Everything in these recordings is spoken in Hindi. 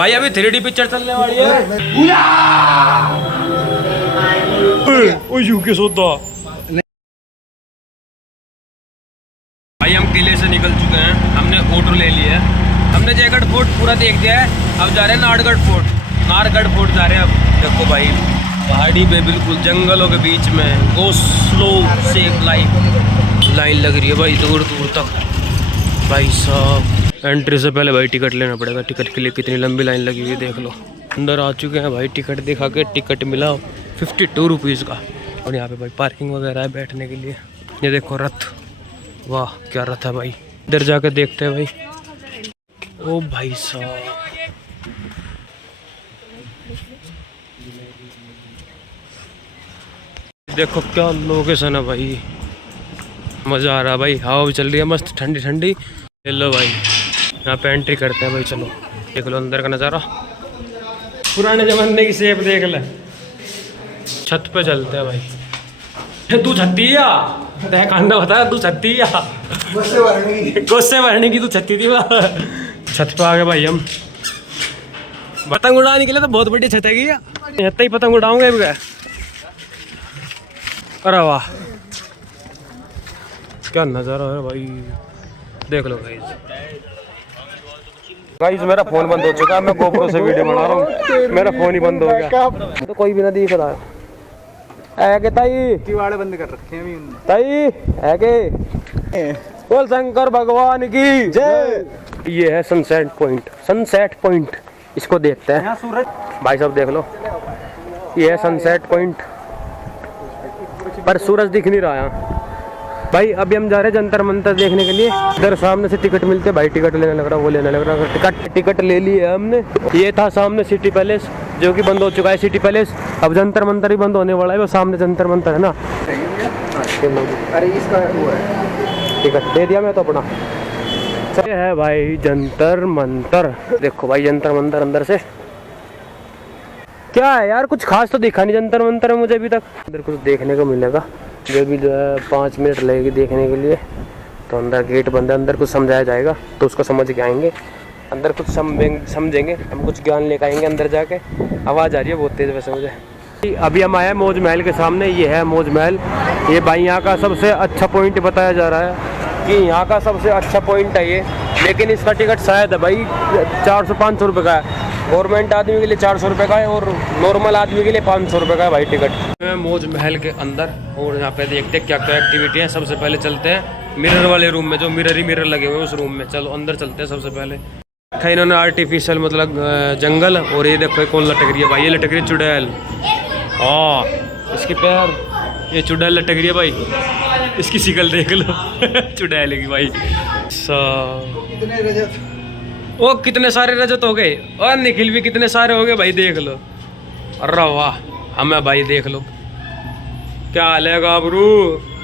भाई अभी 3D पिक्चर चलने वाली है। के सोता भाई हम किले से निकल चुके हैं, हमने ऑटो ले लिया है, हमने जयगढ़ फोर्ट पूरा देख दिया है, अब जा रहे हैं नारगढ़ फोर्ट जा रहे हैं। अब देखो भाई पहाड़ी पे बिल्कुल जंगलों के बीच में गो स्लो सेफ लाइन लग रही है भाई दूर दूर तक। भाई साहब एंट्री से पहले भाई टिकट लेना पड़ेगा, टिकट के लिए कितनी लंबी लाइन लगी हुई है देख लो। अंदर आ चुके हैं भाई, टिकट दिखा के टिकट मिला 52 रुपीज़ का। और यहाँ पे भाई पार्किंग वगैरह है बैठने के लिए। ये देखो रथ, वाह क्या रथ है भाई, इधर जाकर देखते हैं भाई। ओ भाई साहब देखो क्या लोकेशन है भाई, मज़ा आ रहा है भाई, हवा भी चल रही है मस्त ठंडी ठंडी। हेलो भाई यहाँ पे एंट्री करते हैं भाई, चलो देख लो अंदर का नज़ारा, पुराने ज़माने की शेप देख ले। छत पे चलते हैं भाई। तू छत्ती खाना बता, तू छत्ती गुस्से भरने की तू छत्ती थी वह। छत पे आ गए भाई हम, पतंग उड़ाने के लिए तो बहुत बड़ी छत है क्या, ही पतंग उड़ाऊंगे अभी। अरे वाह क्या नज़ारा है भाई, देख लो गाइस मेरा फोन बंद हो चुका है, मैं गोप्रो से वीडियो बना रहा हूँ, मेरा फोन ही बंद हो गया तो कोई भी ना दिख रहा है के ताई, किवाड़े बंद कर रखे हैं ताई है के। बोल शंकर भगवान की जय। ये है सनसेट पॉइंट, इसको देखते हैं सूरज भाई साहब देख लो, ये है सनसेट पॉइंट पर सूरज दिख नहीं रहा है भाई। अभी हम जा रहे हैं जंतर मंतर देखने के लिए, इधर सामने से टिकट मिलते भाई, टिकट लेने लग रहा, वो लेने लग रहा, टिकट ले ली है हमने। ये था सामने सिटी पैलेस जो कि बंद हो चुका है सिटी पैलेस, अब जंतर मंतर ही बंद होने वाला है, वो सामने जंतर मंतर है ना। अरे इसका वो है, टिकट दे दिया मैं तो अपना। ये है भाई जंतर मंतर, देखो भाई जंतर मंतर अंदर से क्या है यार, कुछ खास तो दिखा नहीं जंतर मंतर में मुझे अभी तक। इधर कुछ देखने को मिलेगा जो भी जो है 5 मिनट लगेगी देखने के लिए, तो अंदर गेट बंद है, अंदर कुछ समझाया जाएगा तो उसको समझ के आएंगे, अंदर कुछ समझेंगे हम, कुछ ज्ञान लेकर आएंगे अंदर जाके। आवाज़ आ रही है बहुत तेज़ वैसे मुझे। अभी हम आए हैं मौज महल के सामने, ये है मौज महल। ये भाई यहाँ का सबसे अच्छा पॉइंट बताया जा रहा है कि यहाँ का सबसे अच्छा पॉइंट है ये, लेकिन इसका टिकट शायद है भाई 400-500 रुपये का है, गवर्नमेंट आदमी के लिए 400 रुपये का है और नॉर्मल आदमी के लिए 500 रुपये का है भाई टिकट। मौज महल के अंदर और यहाँ पे देखते हैं क्या क्या एक्टिविटी है। सबसे पहले चलते हैं मिरर वाले रूम में, जो मिरर लगे हुए हैं उस रूम में, चलो अंदर चलते हैं। सबसे पहले इन्होंने आर्टिफिशियल मतलब जंगल, और ये देखो कौन लटक रही है भाई, ये लटक रही है चुड़ैल। हाँ इसके पैर, ये चुड़ैल लटक रही है भाई, इसकी शिकल देख लो चुड़ैल की भाई। ओ कितने सारे रजत हो गए, और निखिल भी कितने सारे हो गए भाई देख लो। अरे वाह हमें भाई देख लो क्या हाल है गाबरू।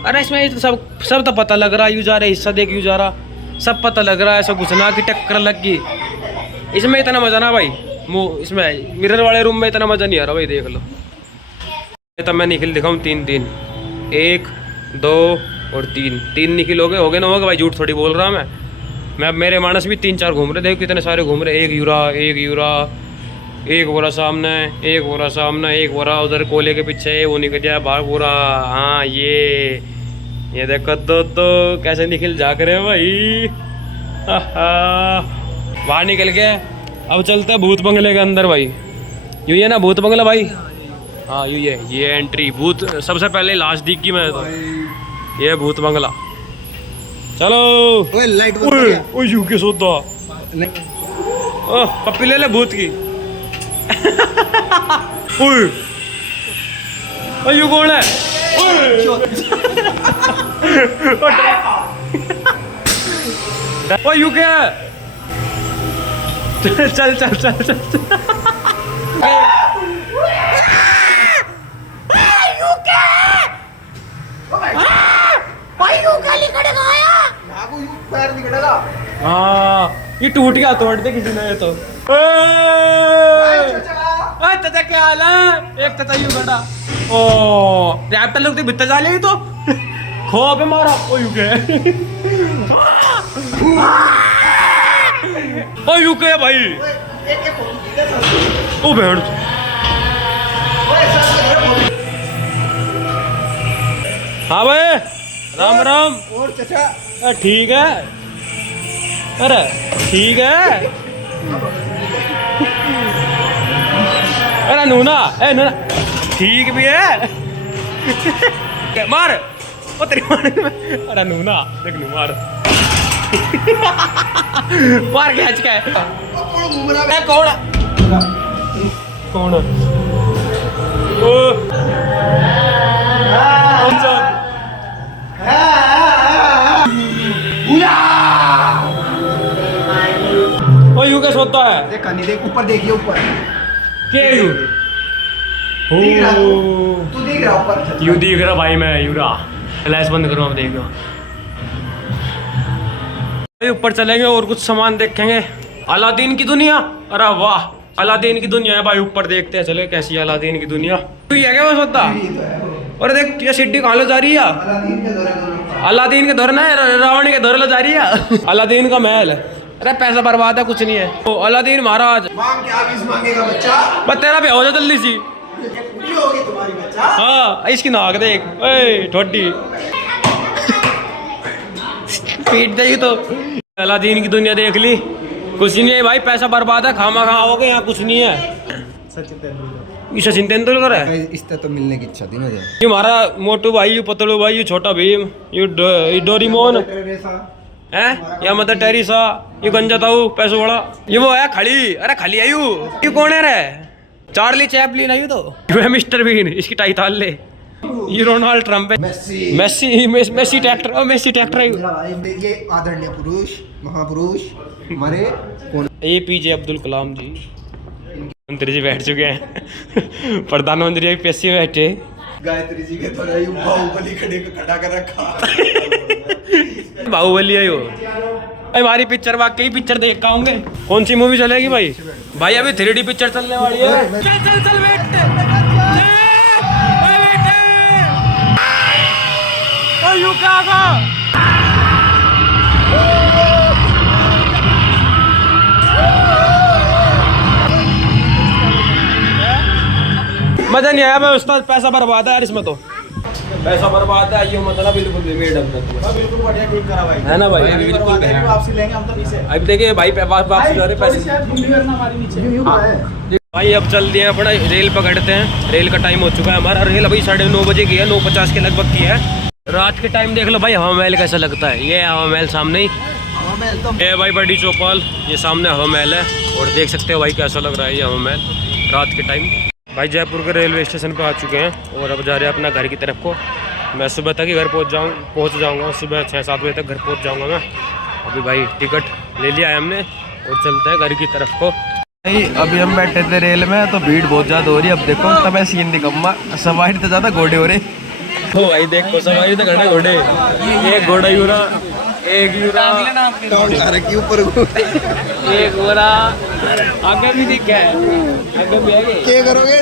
अरे इसमें तो सब तो पता लग रहा है, यू जा रहा है हिस्सा देख, यू जा रहा, सब पता लग रहा है, ऐसा कुछ ना कि टक्कर लग गई। इसमें इतना मजा ना भाई, इसमें मिरर वाले रूम में इतना मजा नहीं आ रहा भाई देख लो। तो मैं निखिल दिखाऊँ 3 1 2 और 3 निखिल हो गए ना, होगा भाई, झूठ थोड़ी बोल रहा मैं मेरे मानस भी 3-4 घूम रहे, देखो कितने सारे घूम रहे। एक बोरा सामने, एक बोरा उधर कोले के पीछे, वो निकल गया बाहर पूरा। हाँ ये देखो तो कैसे निकल जा करे भाई, बाहर निकल गए। अब चलते हैं भूत बंगले के अंदर भाई, यूँ है ना भूत बंगला भाई। हाँ ये एंट्री भूत सबसे पहले लास्ट दिख की मैं तो, ये भूत बंगला। चलो लाइट के सोता पप्पी ले ले भूत की। यू कौन है? यू क्या है? चल हाँ ये टूट गया, तोड़ दे किसी ने ये तो। चाचा क्या हाल है? एक चाचा यूं खड़ा, ओ रैप्टर लोग भीतर जा ले तो खो पे मारा ओ यू के ओ यू के भाई। ओ भेड़ हाँ भाई राम राम। और चाचा ठीक है। अरे ठीक है। अरे नूना ए नूना ठीक भी है। मार ओ तेरी मार। अरे नूना देख नू मार। मार खींच के कौन कौन ओ ओ यू कैसे होता है? देखा नहीं, देख ऊपर, देखिए ऊपर के यू दिख रहा तू दिख रहा ऊपर। यू दिख रहा भाई, मैं यू रहा। फ्लैश बंद करूँ, अब देख लो। ऊपर चलेंगे और कुछ सामान देखेंगे। अलादीन की दुनिया, अरे वाह अलादीन की दुनिया है भाई। ऊपर देखते हैं चले कैसी है अलादीन की दुनिया। तू ये क्या बस होता? और देख ये सिड्डी कहाँ ले जा रही है? अलादीन के दौर ना, रावण के दौर ले जा रही है। अलादीन का महल। अरे पैसा बर्बाद है, कुछ नहीं है। ओ अलादीन महाराज मांग क्या बीस मांगेगा बच्चा? बस तेरा भी हो जा जल्दी सी। पूरी होगी तुम्हारी बच्चा। हाँ इसकी नाक देख, ओए ठोडी पीट देगी तो। अलादीन की दुनिया देख ली, कुछ नहीं है भाई, पैसा बर्बाद है, खामा खा हो गए, यहाँ कुछ नहीं है। ये सचिन तेंदुलकर है। इससे तो मिलने की इच्छा थी मुझे। ये हमारा मोटू भाई, ये पतलू भाई, ये छोटा भीम, ये डोरीमोन है, या मदर टेरेसा, ये गंजा ताऊ पैसों बड़ा, ये वो है खड़ी। अरे खली आयु, ये कौन है रे? चार्ली चैपलिन आयु तो ये है मिस्टर बीन, इसकी टाई ताल ले। ये रोनाल्ड ट्रम्प है। मेसी ट्रैक्टर, मेसी ट्रैक्टर है ये आदरणीय पुरुष, महापुरुष हमारे कौन? APJ अब्दुल कलाम जी मंत्री जी बैठ चुके हैं। प्रधानमंत्री APSC में बैठे। गायत्री जी के तो नहीं, बाहुबली खड़ा कर रखा। बाहुबली है वो। हमारी पिक्चर वाकई पिक्चर देख के आऊंगे। कौन सी मूवी चलेगी भाई? भाई अभी 3D पिक्चर चलने वाली है। चल चल चल बैठ यू क्या मजा नहीं आया। मैं उस्ताद पैसा बर्बाद है यार इसमें, तो पैसा बर्बाद है। ये मतलब बिल्कुल मैडम बिल्कुल बढ़िया ठीक करा भाई, है ना भाई? बिल्कुल वापसी लेंगे हम तो पीछे। अब देखिए भाई वापस जा रहे पैसे। भाई अब चल दिए अपना रेल पकड़ते हैं। रेल का टाइम हो चुका है हमारा। रेल अभी 9:30 बजे की है, 9:50 के लगभग की है। रात के टाइम देख लो भाई हवा महल कैसा लगता है। ये हवा महल सामने ही, ये भाई बड़ी चौपाल, ये सामने हवा महल है। और देख सकते हो भाई कैसा लग रहा है ये हवा महल रात के टाइम। भाई जयपुर के रेलवे स्टेशन पे आ चुके हैं और अब जा रहे हैं अपना घर की तरफ को। मैं सुबह तक ही घर पहुंच जाऊंगा। सुबह 6-7 बजे तक घर पहुंच जाऊंगा मैं। अभी भाई टिकट ले लिया है हमने और चलते हैं घर की तरफ को। भाई अभी हम बैठे थे रेल में तो भीड़ बहुत ज्यादा हो रही है। अब देखो तब सीन दिखम्मा, सवारी तो ज्यादा घोड़े हो रहे। तो भाई देखो सवारी तो घड़े घोड़े, एक घोड़ा यूरा, एक यूरा ऊपर एक घोड़ा आगे भी दिख गया है, आगे भी आगे क्या करोगे?